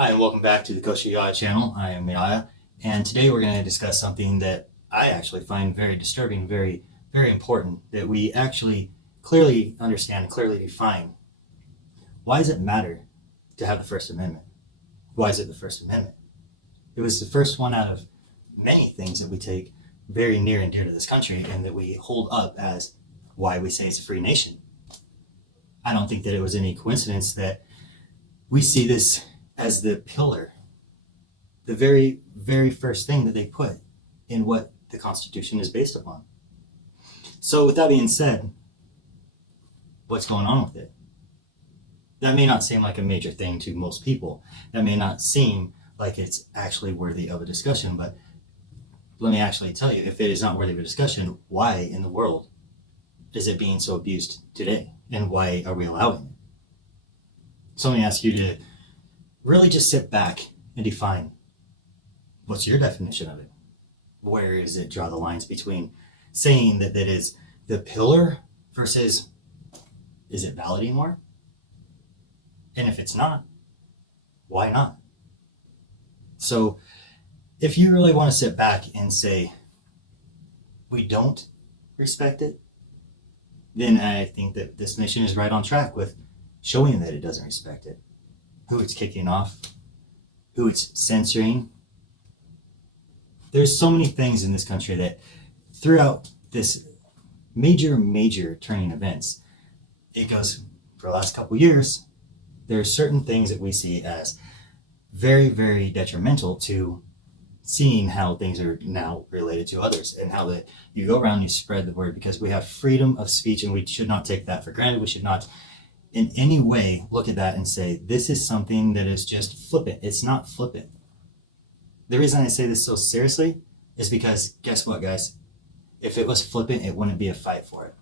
Hi, and welcome back to the TheKoshaYayaChannel. I am Yaya, and today we're going to discuss something that I actually find very disturbing, very, very important, that we actually clearly understand and clearly define. Why does it matter to have the First Amendment? Why is it the First Amendment? It was the first one out of many things that we take very near and dear to this country and that we hold up as why we say it's a free nation. I don't think that it was any coincidence that we see this as the pillar, the very, very first thing that they put in what the Constitution is based upon. So with that being said, what's going on with it? That may not seem like a major thing to most people. That may not seem like it's actually worthy of a discussion, but let me actually tell you, if it is not worthy of a discussion, why in the world is it being so abused today? And why are we allowing it? So let me ask you to really just sit back and define, what's your definition of it? Where does it draw the lines between saying that that is the pillar versus is it valid anymore? And if it's not, why not? So if you really want to sit back and say, we don't respect it, then I think that this nation is right on track with showing that it doesn't respect it. Who it's kicking off, who it's censoring. There's so many things in this country that throughout this major turning events, it goes for the last couple years, there are certain things that we see as very, very detrimental to seeing how things are now related to others and how that you go around and you spread the word, because we have freedom of speech and we should not take that for granted. We should not in any way look at that and say, this is something that is just flippant. It's not flippant. The reason I say this so seriously is because guess what, guys? If it was flippant, it wouldn't be a fight for it.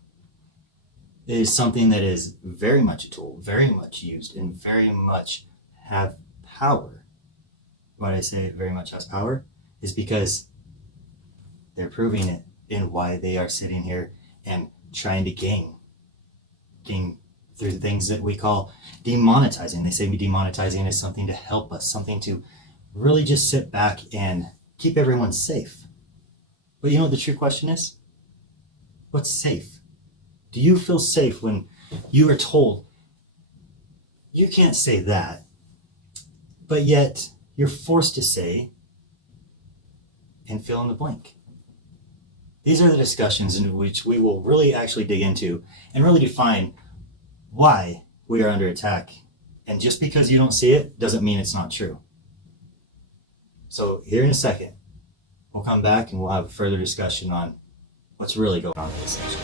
It is something that is very much a tool, very much used, and very much have power. Why I say it very much has power is because they're proving it in why they are sitting here and trying to gain through the things that we call demonetizing. They say demonetizing is something to help us, something to really just sit back and keep everyone safe. But you know what the true question is? What's safe? Do you feel safe when you are told you can't say that, but yet you're forced to say and fill in the blank? These are the discussions in which we will really actually dig into and really define why we are under attack. And just because you don't see it doesn't mean it's not true. So here in a second, we'll come back and we'll have a further discussion on what's really going on in this section.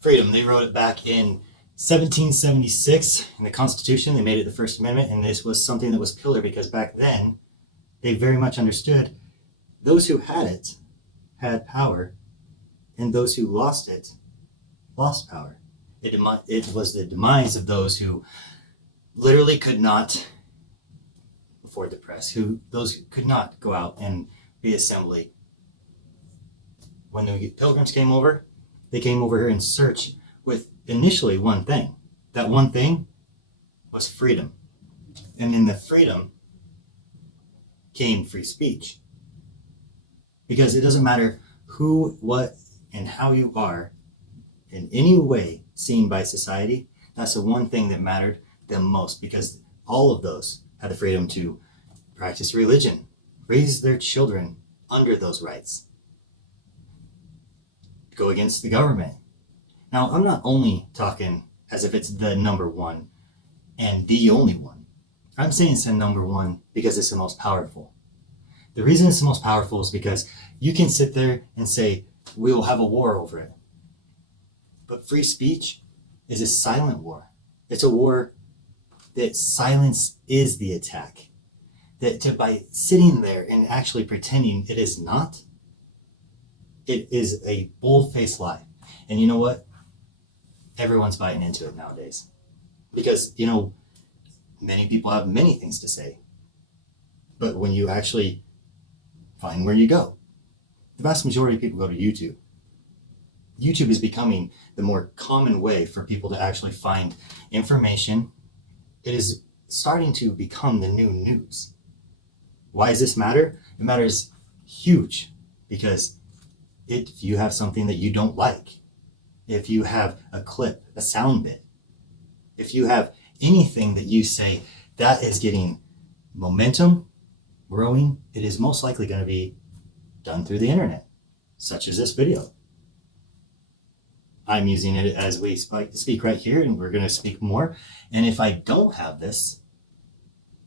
Freedom, they wrote it back in 1776 in the Constitution. They made it the First Amendment, and this was something that was pillar because back then they very much understood those who had it had power, and those who lost it lost power. It was the demise of those who literally could not afford the press, those who could not go out and be assembly. When the Pilgrims came over, they came over here in search with initially one thing. That one thing was freedom. And in the freedom came free speech. Because it doesn't matter who, what, and how you are in any way seen by society. That's the one thing that mattered the most, because all of those had the freedom to practice religion, raise their children under those rights, go against the government. Now, I'm not only talking as if it's the number one and the only one. I'm saying it's the number one because it's the most powerful. The reason it's the most powerful is because you can sit there and say, we will have a war over it. But free speech is a silent war. It's a war that silence is the attack. By sitting there and actually pretending it is not, it is a bold-faced lie. And you know what? Everyone's biting into it nowadays. Because, many people have many things to say. But when you actually find where you go, the vast majority of people go to YouTube. YouTube is becoming the more common way for people to actually find information. It is starting to become the new news. Why does this matter? It matters huge because if you have something that you don't like, if you have a clip, a sound bit, if you have anything that you say that is getting momentum, growing, it is most likely going to be done through the internet, such as this video. I'm using it as we speak right here, and we're going to speak more. And if I don't have this,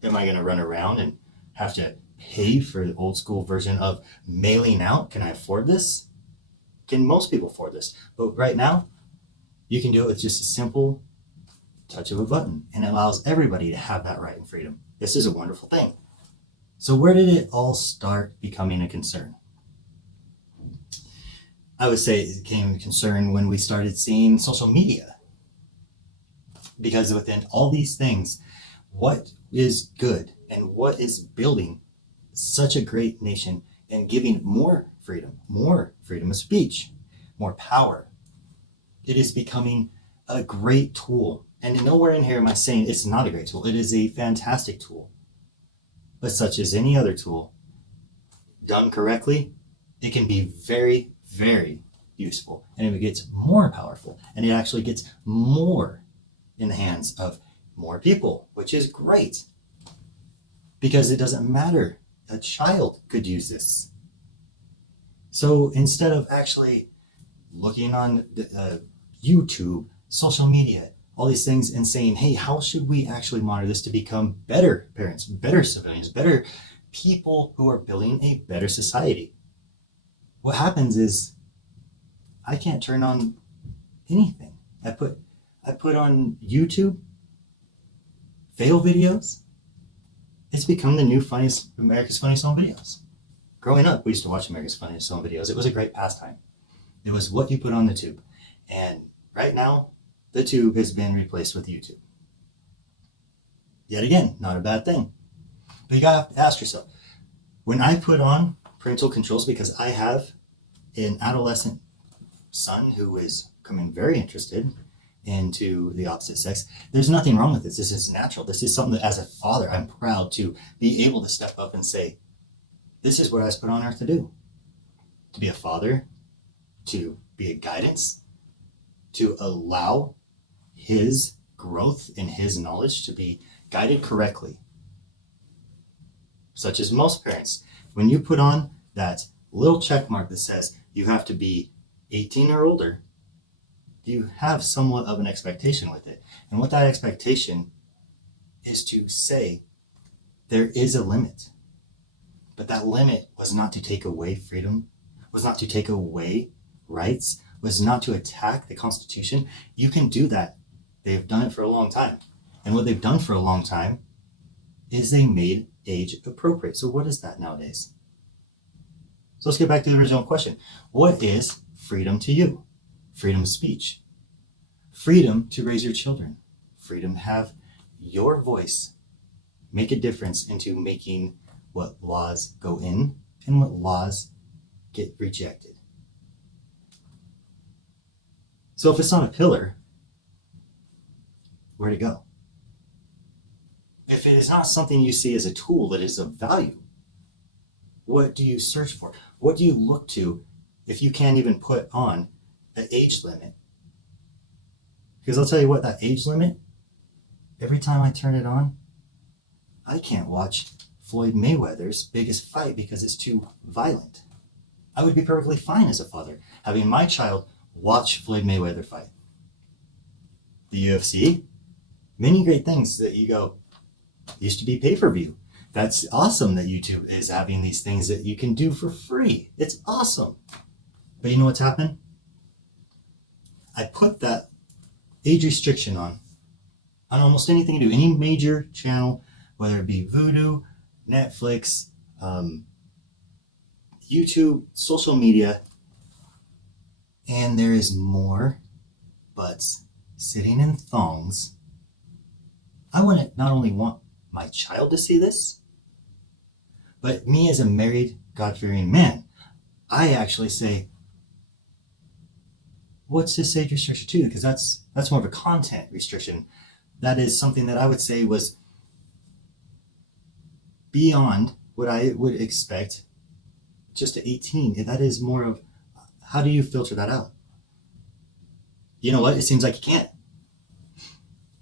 am I going to run around and have to pay for the old school version of mailing out? Can I afford this? Can most people afford this? But right now, you can do it with just a simple touch of a button, and it allows everybody to have that right and freedom. This is a wonderful thing. So where did it all start becoming a concern? I would say it became a concern when we started seeing social media. Because within all these things, what is good and what is building such a great nation and giving more freedom of speech, more power, it is becoming a great tool. And nowhere in here am I saying it's not a great tool. It is a fantastic tool. But such as any other tool, done correctly, it can be very, very useful. And it gets more powerful. And it actually gets more in the hands of more people, which is great. Because it doesn't matter. A child could use this. So instead of actually looking on YouTube, social media, all these things and saying, hey, how should we actually monitor this to become better parents, better civilians, better people who are building a better society? What happens is I can't turn on anything. I put on YouTube fail videos. It's become the new America's Funniest Home Videos. Growing up, we used to watch America's Funniest Home Videos. It was a great pastime. It was what you put on the tube. And right now, the tube has been replaced with YouTube. Yet again, not a bad thing. But you gotta ask yourself, when I put on parental controls, because I have an adolescent son who is becoming very interested into the opposite sex, there's nothing wrong with this. This is natural. This is something that as a father, I'm proud to be able to step up and say, this is what I was put on earth to do. To be a father, to be a guidance, to allow his growth and his knowledge to be guided correctly. Such as most parents, when you put on that little check mark that says you have to be 18 or older, you have somewhat of an expectation with it. And what that expectation is to say there is a limit. But that limit was not to take away freedom, was not to take away rights, was not to attack the Constitution. You can do that. They've done it for a long time. And what they've done for a long time is they made age appropriate. So what is that nowadays? So let's get back to the original question. What is freedom to you? Freedom of speech. Freedom to raise your children. Freedom to have your voice make a difference into making what laws go in and what laws get rejected. So if it's not a pillar, where'd it go? If it is not something you see as a tool that is of value, what do you search for? What do you look to if you can't even put on an age limit? Because I'll tell you what, that age limit, every time I turn it on, I can't watch Floyd Mayweather's biggest fight because it's too violent. I would be perfectly fine as a father having my child watch Floyd Mayweather fight. The UFC, many great things that you go, used to be pay-per-view. That's awesome that YouTube is having these things that you can do for free. It's awesome. But you know what's happened? I put that age restriction on almost anything you do, any major channel, whether it be Vudu, Netflix, YouTube, social media, and there is more butts sitting in thongs. I not only want my child to see this, but me as a married, God-fearing man, I actually say, what's this age restriction to? Because that's more of a content restriction. That is something that I would say was beyond what I would expect just to 18. That is more of, how do you filter that out? You know what? It seems like you can't.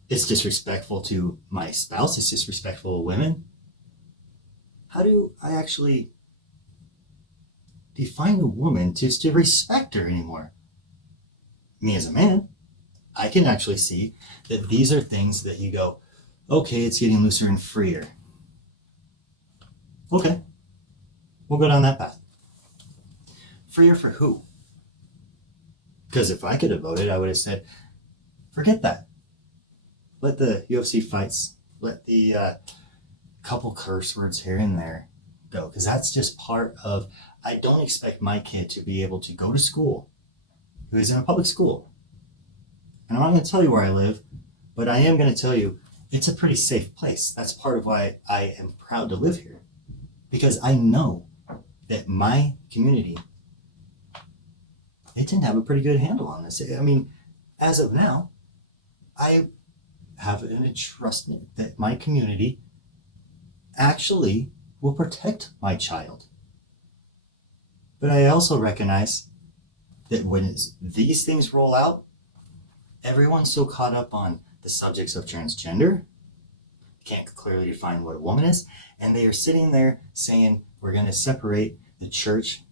It's disrespectful to my spouse. It's disrespectful to women. How do I actually define a woman to respect her anymore? Me as a man, I can actually see that these are things that you go, okay, it's getting looser and freer. Okay, we'll go down that path. Freer for who? Because if I could have voted, I would have said, forget that. Let the UFC fights, let the couple curse words here and there go. Because that's just part of, I don't expect my kid to be able to go to school who is in a public school. And I'm not going to tell you where I live, but I am going to tell you it's a pretty safe place. That's part of why I am proud to live here. Because I know that my community, it didn't have a pretty good handle on this. I mean, as of now, I have an entrustment that my community actually will protect my child. But I also recognize that when these things roll out, everyone's so caught up on the subjects of transgender, can't clearly define what a woman is, and they are sitting there saying, we're going to separate the church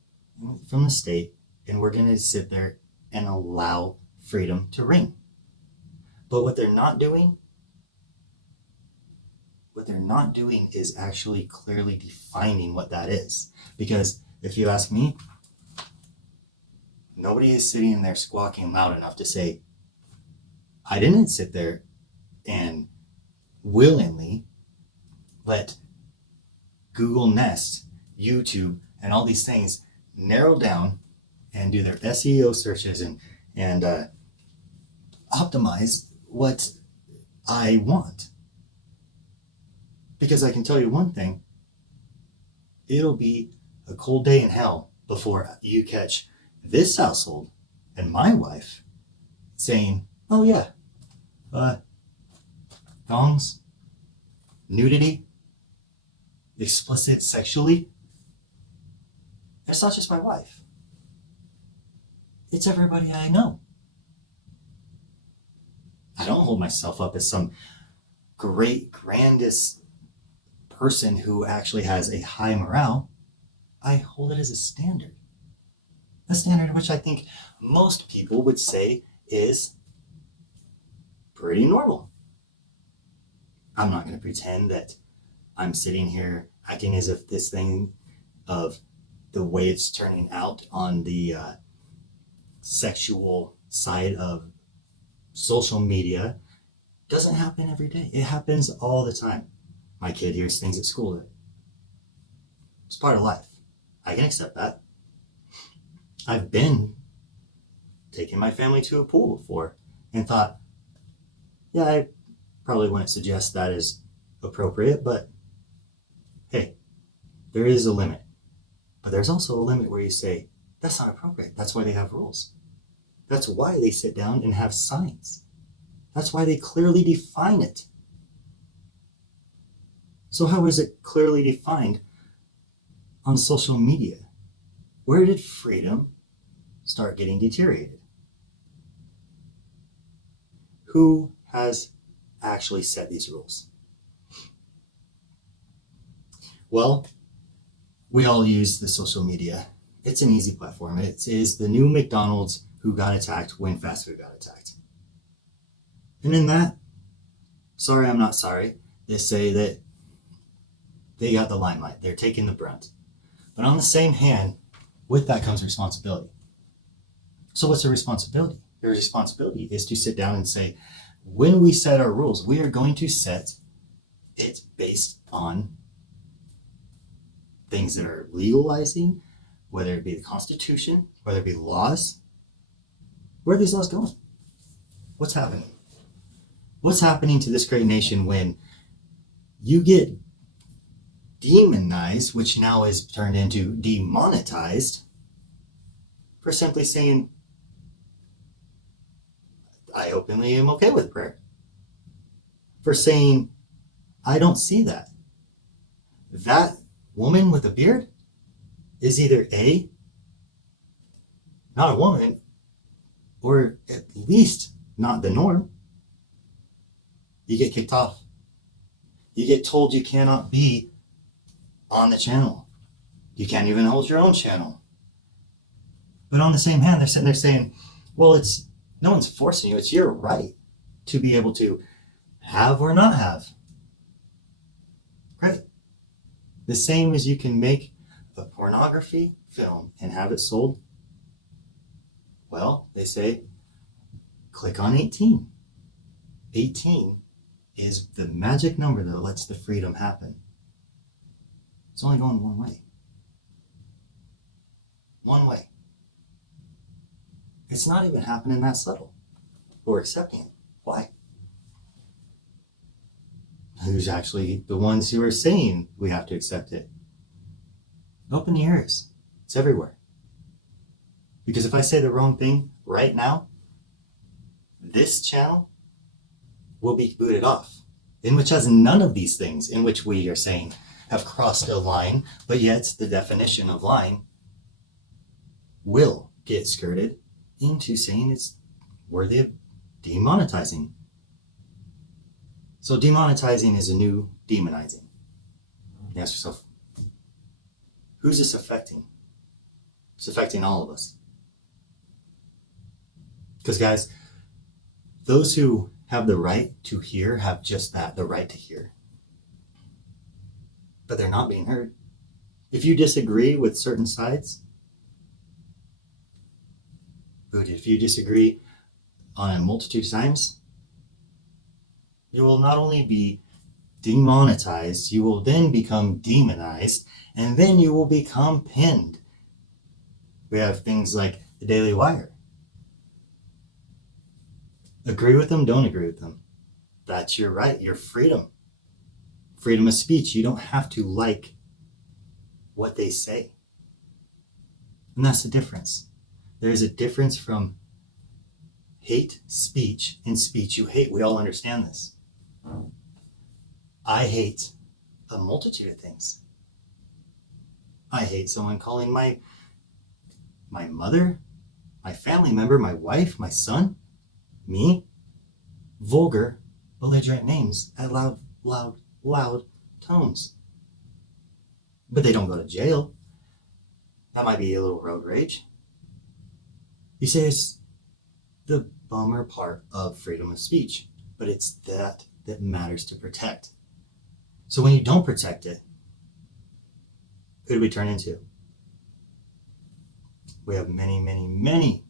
from the state, and we're going to sit there and allow freedom to reign. But what they're not doing is actually clearly defining what that is. Because if you ask me, nobody is sitting there squawking loud enough to say, I didn't sit there and willingly let Google Nest, YouTube, and all these things narrow down and do their SEO searches and optimize what I want. Because I can tell you one thing, it'll be a cold day in hell before you catch this household and my wife saying, oh yeah, thongs, nudity, explicit sexually. And it's not just my wife. It's everybody I know. I don't hold myself up as some great, grandest person who actually has a high morale. I hold it as a standard. A standard which I think most people would say is pretty normal. I'm not going to pretend that I'm sitting here acting as if this thing of the way it's turning out on the sexual side of social media doesn't happen every day. It happens all the time. My kid hears things at school that it's part of life. I can accept that. I've been taking my family to a pool before and thought, yeah, I probably wouldn't suggest that is appropriate, but hey, there is a limit. But there's also a limit where you say, that's not appropriate. That's why they have rules. That's why they sit down and have signs. That's why they clearly define it. So how is it clearly defined on social media? Where did freedom start getting deteriorated? Who has actually set these rules? Well, we all use the social media. It's an easy platform. It is the new McDonald's who got attacked when fast food got attacked. And in that, sorry, I'm not sorry, they say that they got the limelight. They're taking the brunt. But on the same hand, with that comes responsibility. So what's the responsibility? The responsibility is to sit down and say, when we set our rules, we are going to set it based on things that are legalizing, whether it be the Constitution, whether it be laws. Where are these laws going? What's happening? What's happening to this great nation when you get demonized, which now is turned into demonetized, for simply saying, I openly am okay with prayer. For saying, I don't see that. That woman with a beard is either A, not a woman, or at least not the norm. You get kicked off. You get told you cannot be on the channel. You can't even hold your own channel. But on the same hand, they're sitting there saying, well, it's no one's forcing you. It's your right to be able to have or not have. Great. The same as you can make a pornography film and have it sold. Well, they say, click on 18. 18 is the magic number that lets the freedom happen. It's only going one way. One way. It's not even happening that subtle. We're accepting it. Why? Who's actually the ones who are saying we have to accept it? Open the ears. It's everywhere. Because if I say the wrong thing right now, this channel will be booted off, in which has none of these things in which we are saying have crossed a line, but yet the definition of line will get skirted into saying it's worthy of demonetizing. So demonetizing is a new demonizing. You ask yourself, who's this affecting? It's affecting all of us. Because guys, those who have the right to hear have just that, the right to hear. But they're not being heard. If you disagree with certain sides, but if you disagree on a multitude of times, you will not only be demonetized, you will then become demonized, and then you will become pinned. We have things like the Daily Wire. Agree with them, don't agree with them. That's your right, your freedom. Freedom of speech. You don't have to like what they say. And that's the difference. There's a difference from hate speech and speech you hate. We all understand this. I hate a multitude of things. I hate someone calling my mother, my family member, my wife, my son, me, vulgar, belligerent names at loud tones. But they don't go to jail. That might be a little road rage. You say it's the bummer part of freedom of speech, but it's that matters to protect. So when you don't protect it, who do we turn into? We have many, many, many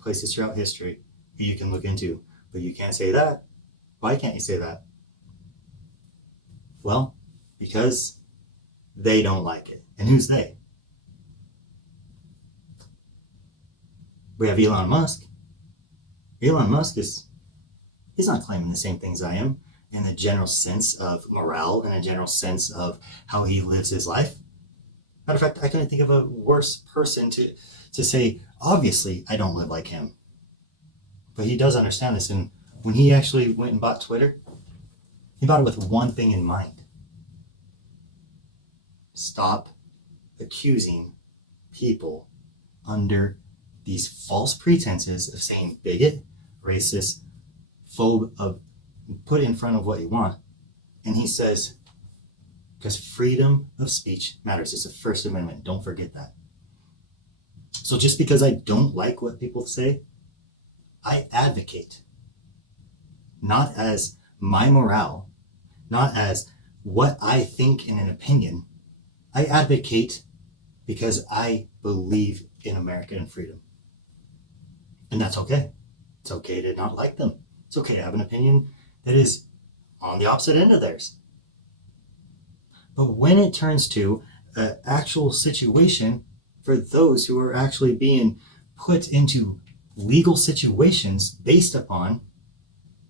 places throughout history that you can look into, but you can't say that. Why can't you say that? Well, because they don't like it. And who's they? We have Elon Musk. Elon Musk he's not claiming the same things I am in the general sense of morale and a general sense of how he lives his life. Matter of fact, I couldn't think of a worse person to say, obviously, I don't live like him. But he does understand this. And when he actually went and bought Twitter, he bought it with one thing in mind. Stop accusing people under these false pretenses of saying bigot, racist, phobe, of put in front of what you want. And he says, because freedom of speech matters. It's the First Amendment. Don't forget that. So just because I don't like what people say, I advocate. Not as my morale, not as what I think in an opinion. I advocate because I believe in American freedom. And that's okay. It's okay to not like them. It's okay to have an opinion that is on the opposite end of theirs. But when it turns to an actual situation for those who are actually being put into legal situations based upon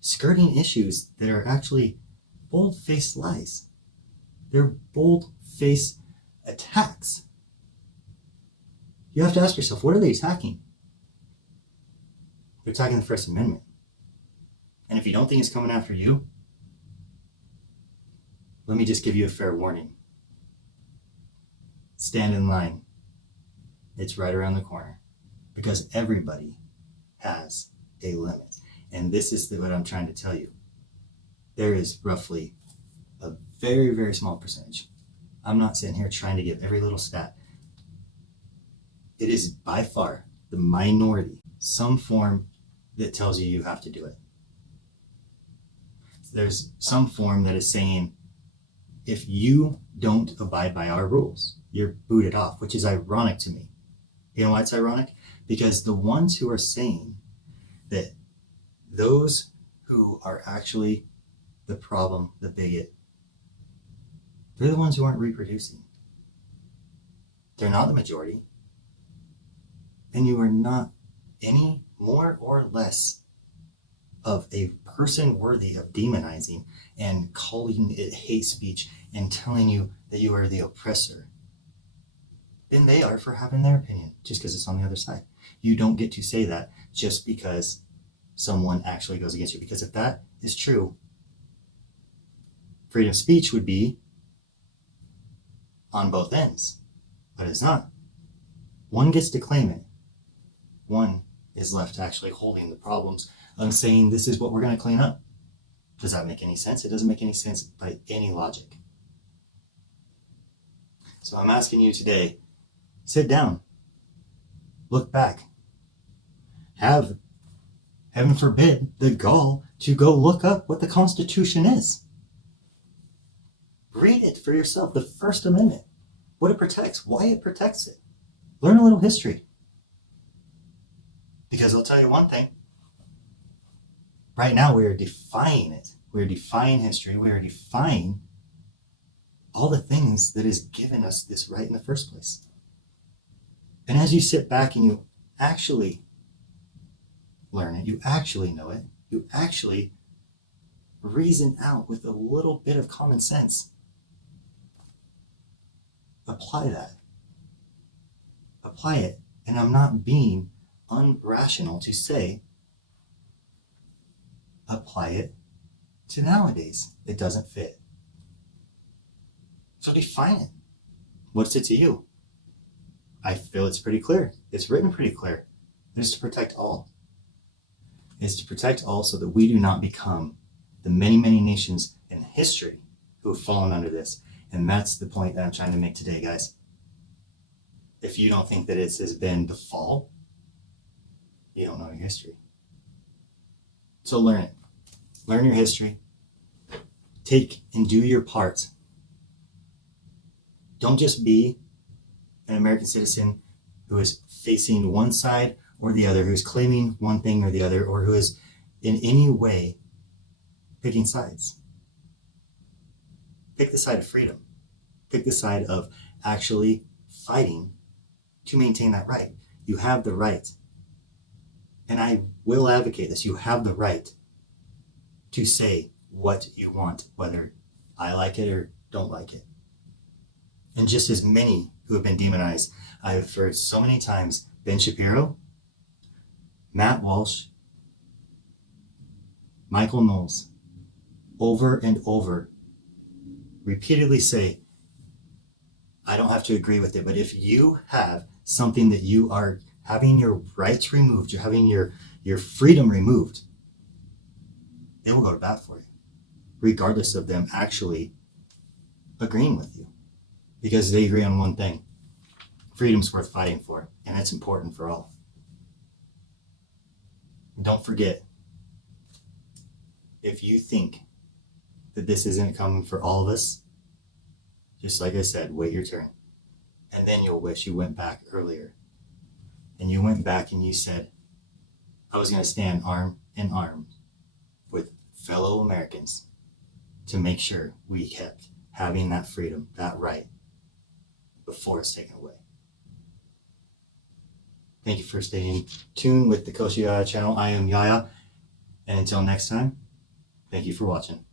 skirting issues that are actually bold-faced lies, they're bold-faced attacks. You have to ask yourself, what are they attacking? They're attacking the First Amendment. if you don't think it's coming after you, let me just give you a fair warning. Stand in line. It's right around the corner, because everybody has a limit. And this is what I'm trying to tell you. There is roughly a very, very small percentage. I'm not sitting here trying to give every little stat. It is by far the minority, some form that tells you you have to do it. There's some form that is saying, if you don't abide by our rules, you're booted off, which is ironic to me. You know why it's ironic? Because the ones who are saying that those who are actually the problem, the bigot, they're the ones who aren't reproducing. They're not the majority. And you are not any more or less of a person worthy of demonizing and calling it hate speech and telling you that you are the oppressor than they are for having their opinion, just because it's on the other side. You don't get to say that just because someone actually goes against you. Because if that is true, freedom of speech would be on both ends, but it's not. One gets to claim it. One is left actually holding the problems and saying, this is what we're going to clean up. Does that make any sense? It doesn't make any sense by any logic. So I'm asking you today, sit down, look back, have, heaven forbid, the gall to go look up what the Constitution is. Read it for yourself, the First Amendment, what it protects, why it protects it. Learn a little history. Because I'll tell you one thing, right now we are defying it. We are defying history. We are defying all the things that has given us this right in the first place. And as you sit back and you actually learn it, you actually know it, you actually reason out with a little bit of common sense, apply that. Apply it. And I'm not being unrational to say, apply it to nowadays. It doesn't fit. So define it. What's it to you? I feel it's pretty clear. It's written pretty clear. It's to protect all. It's to protect all so that we do not become the many, many nations in history who have fallen under this. And that's the point that I'm trying to make today, guys. If you don't think that it has been the fall, you don't know your history. So learn it. Learn your history. Take and do your part. Don't just be an American citizen who is facing one side or the other, who's claiming one thing or the other, or who is in any way picking sides. Pick the side of freedom. Pick the side of actually fighting to maintain that right. You have the right. And I will advocate this. You have the right to say what you want, whether I like it or don't like it. And just as many who have been demonized, I have heard so many times Ben Shapiro, Matt Walsh, Michael Knowles, over and over, repeatedly say, I don't have to agree with it, but if you have something that you are having your rights removed, you're having your freedom removed, they will go to bat for you, regardless of them actually agreeing with you. Because they agree on one thing. Freedom's worth fighting for, and it's important for all. Don't forget, if you think that this isn't coming for all of us, just like I said, wait your turn. And then you'll wish you went back earlier. And you went back and you said, I was going to stand arm in arm with fellow Americans to make sure we kept having that freedom, that right, before it's taken away. Thank you for staying tuned with the TheKoshaYayaChannel. I am Yaya, and until next time, thank you for watching.